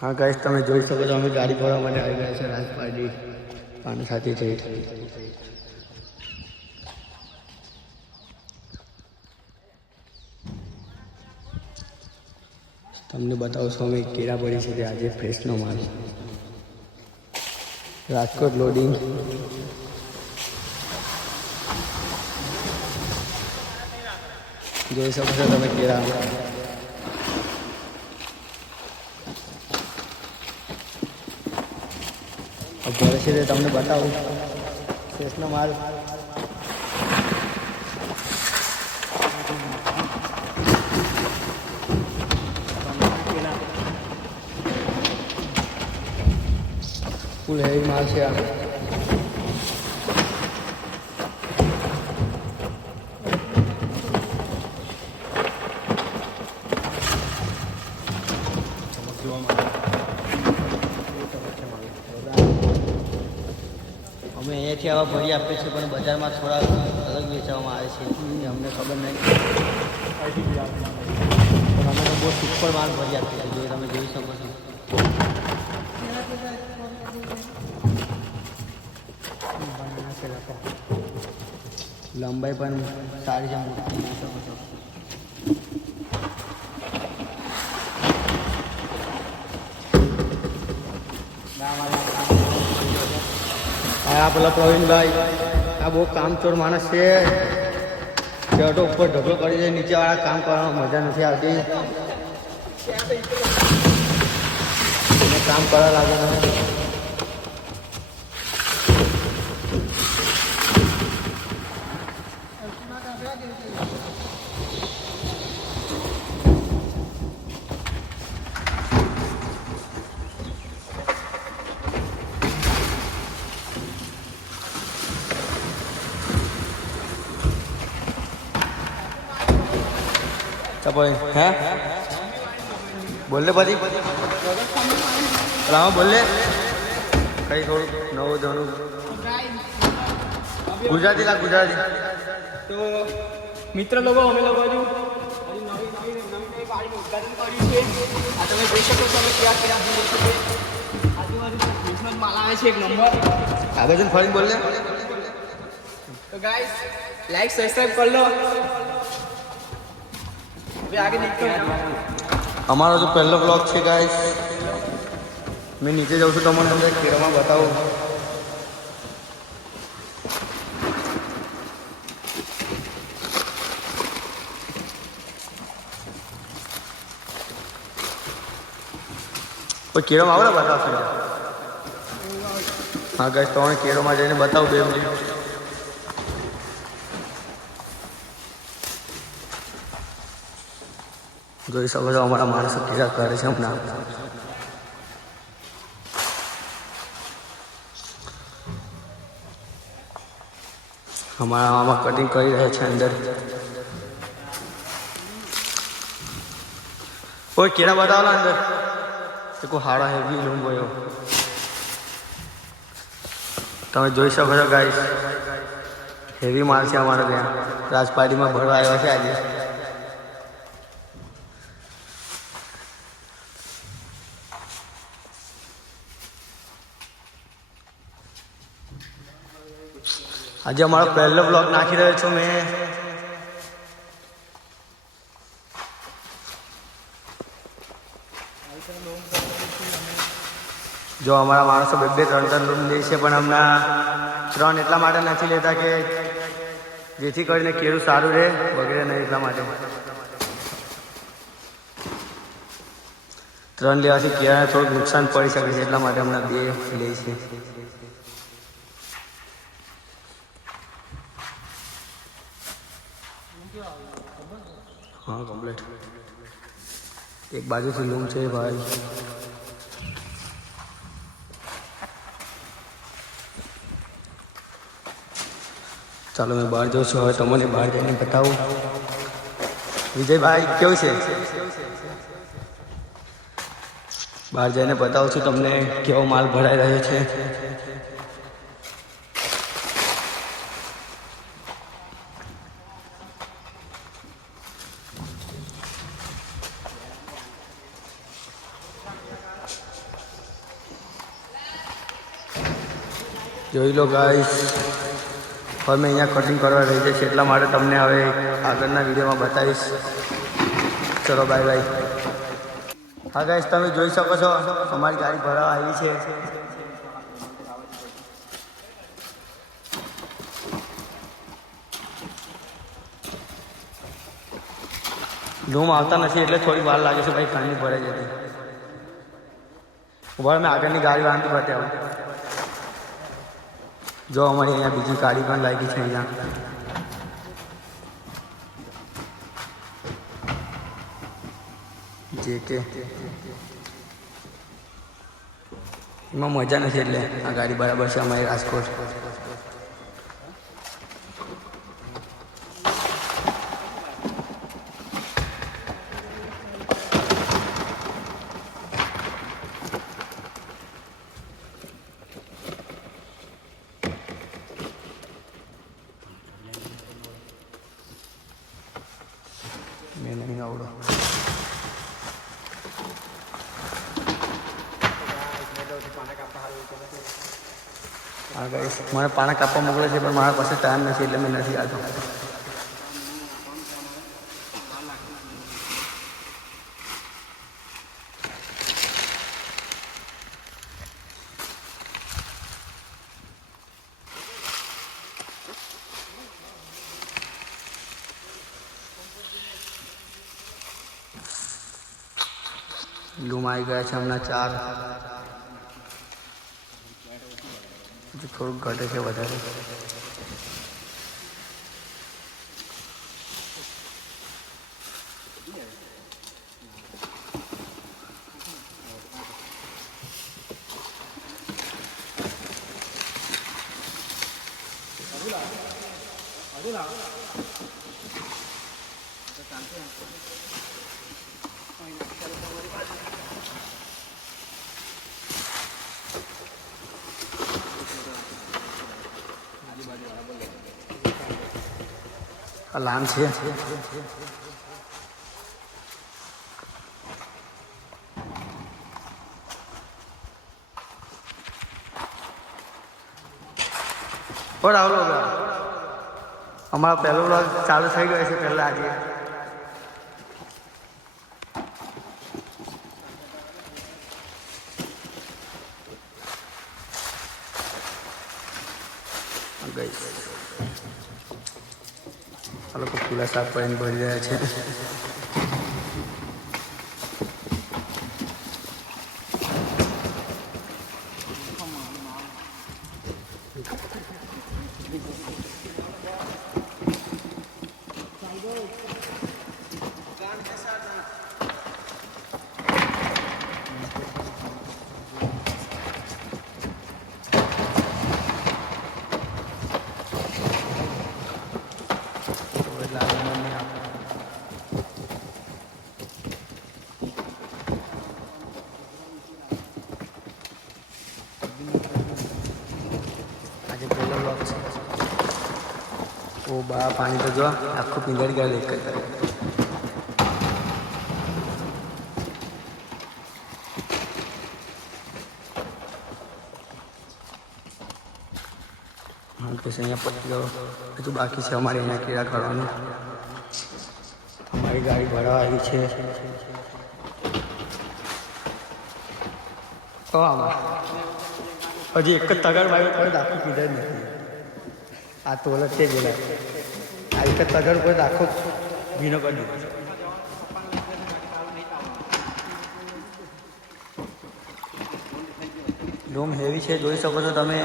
हाँ गाइस, તમે જોઈ શકો છો અમે ગાડી ભરવા માટે આવી ગયા છે રાજપારડી પાણી સાથે છે। તમને બતાવું છું અમે કેળા ભરી છે આજે ફ્રેશનો માલ રાજકોટ લોડિંગ। જોઈ શકો છો તમે કેળા ભરે છે તમને બતાવું ફ્રેશનો માલ। ફૂલ હેવી માલ છે આ। અમે અહીંયાથી આવા ભરી આપીએ છીએ પણ બજારમાં થોડા અલગ વેચવામાં આવે છે એ અમને ખબર નહીં, પણ અમે તો બહુ સુપર માલ ભરી આપીએ છીએ, જો તમે જોઈ શકો છો। લંબાઈ પણ સારી છે, મોટી જોઈ શકો છો। આ પેલા પ્રવીણભાઈ આ બહુ કામચોર માણસ છે, શર્ટો ઉપર ઢગલો કરી દે, નીચેવાળા કામ કરવામાં મજા નથી આવતી, કામ કરવા લાગે ને। હે બોલે પછી રામા બોલે કઈ થોડું નવું જૂનું ગુજરાતી લાગ ગુજરાતી। તો મિત્ર લોકો અમે લોકો હજુ નવી ગાડીનું ઉદ્ઘાટન કર્યું છે। આ તમે જોઈ શકો છો અમે ક્યાં આજુબાજુ ફ્રીજનો માલ આવે છે 1 નંબર। આગળ જઈને ફરીને બોલે તો ગાઈસ લાઈક સબસ્ક્રાઇબ કરી લો। आगे हमारा जो पहला ब्लॉग है गाइस, मैं नीचे जाऊँ तो તમને અંદર કેળામાં બતાવું। કોઈ કેળામાં આવે ને બતાવશે। હા ગાઈસ, તમને કેળામાં જઈને બતાવું 2 મિનિટ। જોઈ શકો છો અમારા માણસો કેળા કરે છે હમણાં। અમારા આમાં કટિંગ કરી રહ્યા છે અંદર। કોઈ કેળા બતાવલા અંદર કોઈ હાડા હેવી લૂમ ગયો તમે જોઈ શકો છો ગાઈસ, હેવી માલ છે અમારે ત્યાં રાજપારડીમાં ભરવા આવ્યા છે આજે। આજે અમારો પહેલો બ્લોગ નાખી રહ્યો છું મેં। જો અમારા માણસો 2-3 રૂમ લે છે, પણ હમણાં 3 એટલા માટે નથી લેતા કે જેથી કરીને કેળું સારું રહે વગેરે નહીં, એટલા માટે 3 લેવાથી કેળાને થોડુંક નુકસાન પડી શકે છે, એટલા માટે હમણાં 2 લે છે। हाँ कम्प्लीट एक बाजू से लूम છે ભાઈ। ચાલો મેં બહાર જાઉં છું, હવે તમને બહાર જઈને બતાવું। વિજયભાઈ કેવું છે? બહાર જઈને બતાવું છું તમને કેવો માલ ભરાઈ રહ્યો છે। જોઈ લો ગાઈસ, હવે મેં અહીંયા કટિંગ કરવા રહી જઈશ એટલા માટે તમને હવે આગળના વિડીયોમાં બતાવીશ. ચલો બાય બાય. હા ગાઈસ, તમે જોઈ શકો છો અમારી ગાડી ભરાવા આવી છે. ધૂમ આવતા નથી એટલે થોડી વાર લાગે છે ભાઈ, ખાંડની ભરાઈ જતી. ઉભા મેં આગળની ગાડી વાંધી બતાવું. જો અમારી અહીંયા બીજી ગાડી પણ લાગી છે અહીંયા. જે કે એમાં મજા નથી એટલે આ ગાડી બરાબર છે અમારી રાજકોટ. મેં નહીં આવડો. હા ગાઈસ, મને પાણા કાપવા મોકલે છે પણ મારા પાસે ટાઈમ નથી એટલે મેં નથી આવતો. લૂમ આવી ગયા છે હમણાં 4. થોડુંક ઘટે છે વધારે. આ લામ છે. પણ આવલો અમારો પહેલો વ્લોગ ચાલુ થઈ ગયો છે પહેલા આજે. આ લોકો ખુલ્લા સાફ કરીને ભરી રહ્યા છે. આજે પહેલો બ્લોક છે. ઓ બા, પાણી તો જો આખું પીંગળી ગયા એક જ. પછી અહીંયા પતી ગયો. હજુ બાકી છે અમારે અહીંયા કેળા કરવાનું. અમારી ગાડી ભરવા આવી છે. હજી એક જ તગડ વાગ્યો કોઈ દાખલો કીધા જ નથી. આ તોલત છે બોલા, આ એક જ તગડ કોઈ દાખલો ભીનો કરી દીધો. ડોમ હેવી છે, જોઈ શકો છો તમે.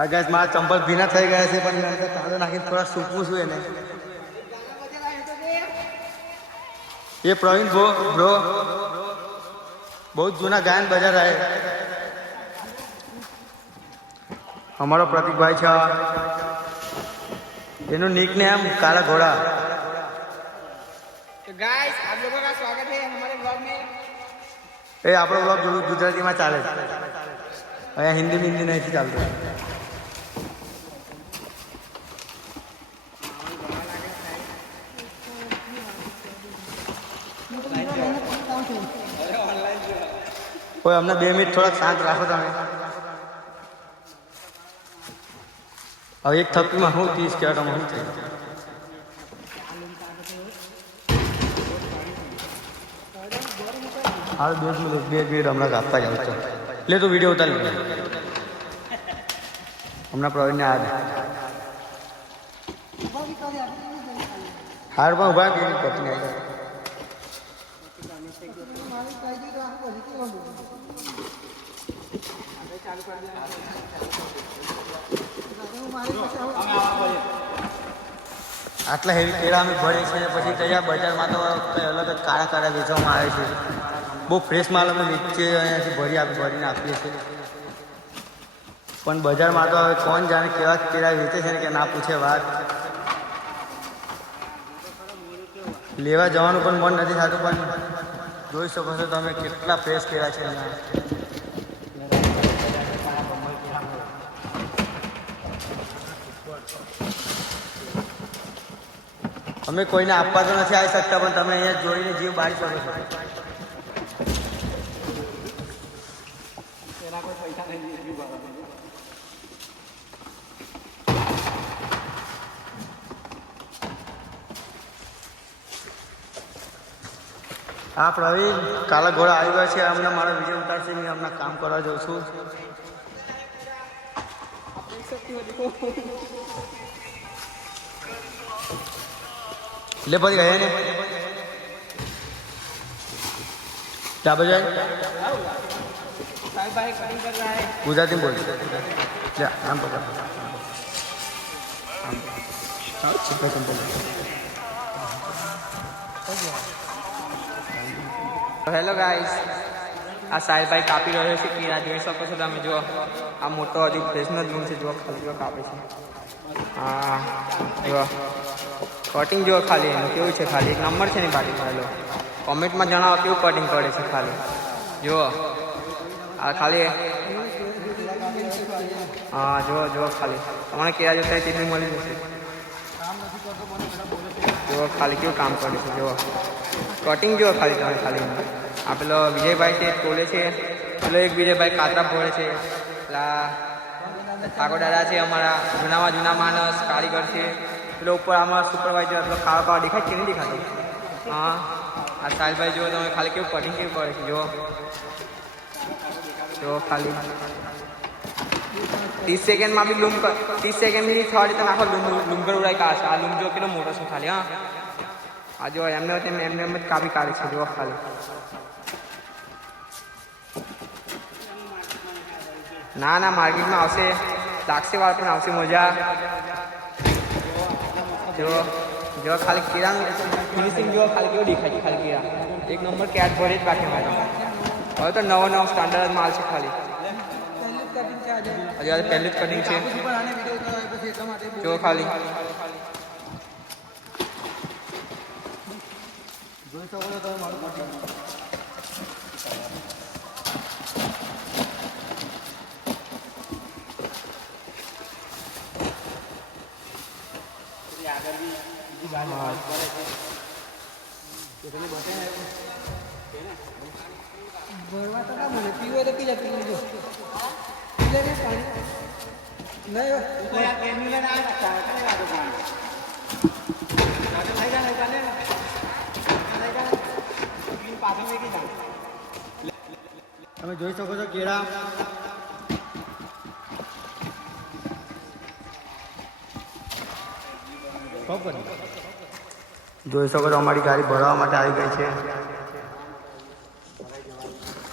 હા ગાઈસ, મારા ચંપલ ભીના થઈ ગયા છે પણ ચાલો નાખીને થોડા સૂકવું છું એને. ये प्रवीण ब्रो बहुत जूना गायन बजा रहा है हमारा प्रतीक भाई છે એનું निक नेम काला घोड़ा तो गाइस आप लोगों का स्वागत है हमारे ब्लॉग में એ આપણો બ્લોગ ગુજરાતીમાં ચાલે છે અહીંયા હિન્દી નથી ચાલતું કોઈ અમને 2 મિનિટ થોડાક શાંત રાખો તમે હવે એક થપ્પીમાં હું 30 કેરેટમાં હું થઈ હાલ 2 મિનિટ હમણાં આપવા જાઉં છું લે તો વિડીયો ઉતારી લે હમણાં પ્રવીણને આ હાર પણ ઉભા કે પતી આવી આટલા હેવી કેળા અમે ભરે છે પછી ત્યાં બજારમાં તો કંઈ અલગ જ કાળા વેચવામાં આવે છે બહુ ફ્રેશ માલ અમે વેચીએ અહીંયાથી ભરીને આપીએ છીએ પણ બજારમાં તો હવે કોણ જાણે કેવા કેળા વેચે છે ને કે ના પૂછે વાત લેવા જવાનું પણ મન નથી થતું પણ જોઈ શકો છો તમે કેટલા ફ્રેશ કેળા છે અહીંયા અમે કોઈને આપવા તો નથી આવી શકતા પણ તમે અહીંયા જોઈને જીવ બાળી શકો છો હા પ્રવીણ કાલા ઘોડા આવી ગયા છે હમણાં મારા વિડીયો ઉતારશે હું હમણાં કામ કરવા જાઉં છું ले પછી ગયા ને क्या बजाय भाई कटिंग कर रहा है गुजराती में बोल क्या नाम पता હેલો ગાઈસ આ સાહેબભાઈ કાપી રહ્યો છે કેળા જોઈ શકો છો તમે જો આ મોટો હજી ફ્રેશનો જ રૂમ છે જો ખાલી જો કાપે છે હા જો કટિંગ જો ખાલી એનું કેવું છે ખાલી એક નંબર છે ને બાકી મારેલો કોમેન્ટમાં જણાવો કેવું કટિંગ કરે છે ખાલી જો આ ખાલી હા જો ખાલી તમારે કેળા જોતા હોય તેટલું મળી જશે જો ખાલી કેવું કામ કરે છે જો કટિંગ જો ખાલી તમે ખાલી આ પેલો વિજયભાઈ છે તોલે છે પેલો એક વિજયભાઈ કાતરા ફોડે છે પેલા ઠાકોર દાદા છે અમારા જૂના માણસ કારીગર છે પેલો ઉપર અમારા સુપરવાઇઝર પેલો ખાવા દેખાય કે નહીં દેખાતો હા આ સાહેબભાઈ જો તમે ખાલી કેવું કટિંગ કેવું કરે છે જો ખાલી 30 સેકન્ડમાં બી 30 સેકન્ડની થોડી તો નાખો લુંગર ઉડાઈ કાઢશે આ લુંગ જો કેટલો મોટો છે ખાલી હા આ જો એમને એમ જ કાપી કાઢે છે જો ખાલી ના માર્કેટમાં આવશે લાગશે વાર પણ આવશે મજા જો ખાલી કેળાનું ફિનિશિંગ જો ખાલી કેવું દેખાય છે ખાલી કેળા એક નંબર કેટ ભરે જ બાકી મારે હવે તો નવો સ્ટાન્ડર્ડ માલ છે ખાલી હજી આજે પહેલું જ કટિંગ છે જો ખાલી જોઈ શકો છો તમે મારું કટિંગ ભરવા તો ના મને પીવો તો પી લે પી લીધો પી લે પાણી નહીં તમે જોઈ શકો છો કેળા જોઈ શકો છો અમારી ગાડી ભરવા માટે આવી ગઈ છે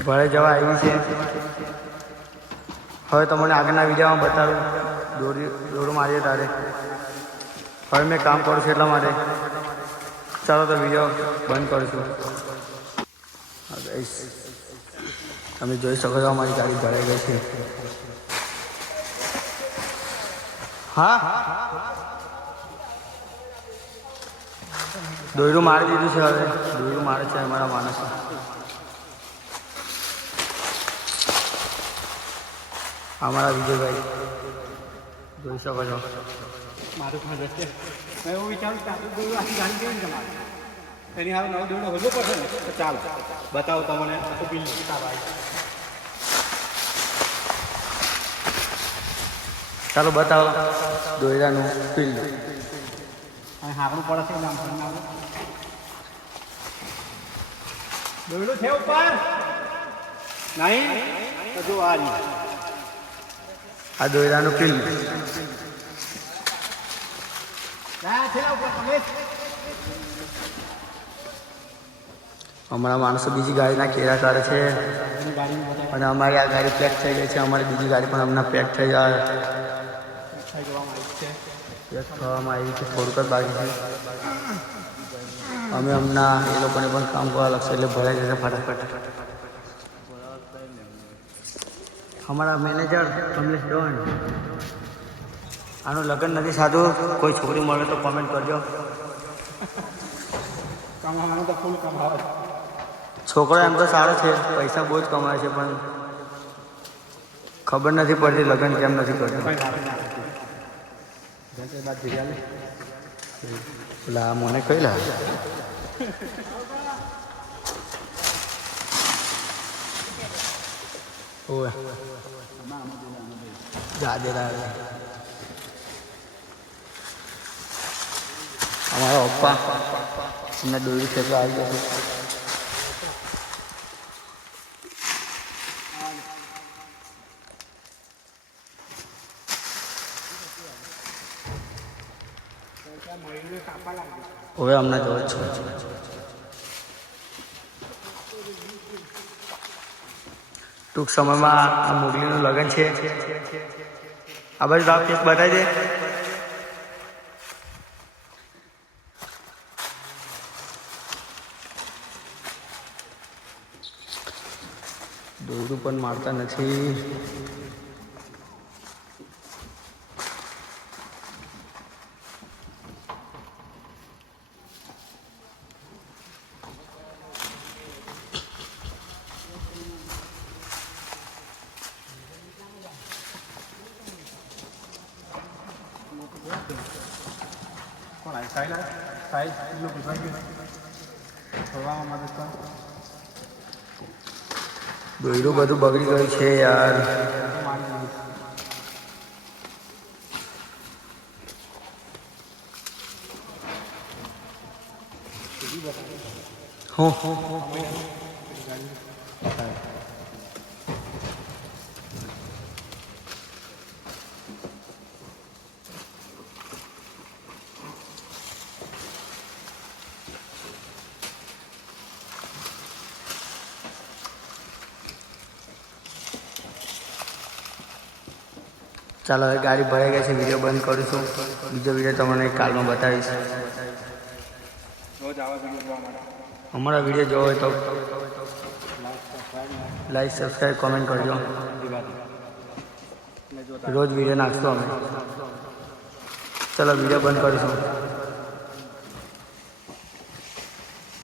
ભરાઈ જવા આવી છે હવે તમને આગળના વિડીયોમાં બતાવું દોરું મારીએ તારે હવે મેં કામ કરું છું એટલા માટે ચાલો તો વિડીયો બંધ કરીશું. હા ગાઈસ, તમે જોઈ શકો છો અમારી ગાડી ભરાઈ ગઈ છે. હા, દોયડું મારી દીધું છે. હવે દોયડું મારે છે અમારા માણસો. અમારા વિજયભાઈ જોઈ શકો છો. મારું પણ રસ્તે મેં એવું વિચારું કે આટલું દોડું આખી ગાડી કેવી રીતે મારે એની હાલ નવું દોડો વધુ પડશે ને તો ચાલો બતાવો તમને આખું બિલ ચાલો બતાવો દોયડાનું ફિલ્ડ. અને હાકડું પડે છે નામ દોડું છે ઉપર નહીં તો જો આ રીતે આ દોયડાનું ફિલ્ડ. અમારા માણસો બીજી ગાડીના કેરા કરે છે અને અમારી આ ગાડી પેક થઈ ગઈ છે. અમારી બીજી ગાડી પણ હમણાં પેક થઈ જાય પેક થવામાં આવી છે. થોડુંક જ બાકી છે. અમે હમણાં એ લોકોને પણ કામ કરવા લાગશે એટલે ભરાઈ જશે ફટાફટ. અમારા મેનેજર કમલેશ ડોન, આનું લગ્ન નથી સાધું. કોઈ છોકરી મળે તો કોમેન્ટ કરજો. કમાવાનું તો ફૂલ કમાવે. છોકરો એમ તો સારો છે, પૈસા બહુ જ કમાય છે, પણ ખબર નથી પડતી લગ્ન કેમ નથી કરતો. પેલા મને કઈ લા ઓય ગાદેરા અમારા પપ્પા એમને દોરી ખેતર આવી ગયું. હવે અમને જોવે છે. ટૂંક સમયમાં આ મોગલીનું લગ્ન છે. આ બાજુ રાવ કેસ બતાવી દે. દોરડું પણ મારતા નથી. કોણ આવી સાઈડ સાઈડ એટલું પૂછવા ગયું થોડવામાં મદદ કર. દોરડું બધું બગડી ગયું છે યાર. હું ચાલો હવે ગાડી ભરાઈ ગઈ છે. વિડીયો બંધ કરીશું. બીજો વિડીયો તમને કાલમાં બતાવીશ. રોજ આવા વિડીયો જોવા માટે અમારા વિડીયો જોવો હોય તો લાઈક સબસ્ક્રાઈબ કોમેન્ટ કરજો. રોજ વિડીયો નાખશું અમે. ચાલો વિડીયો બંધ કરીશું.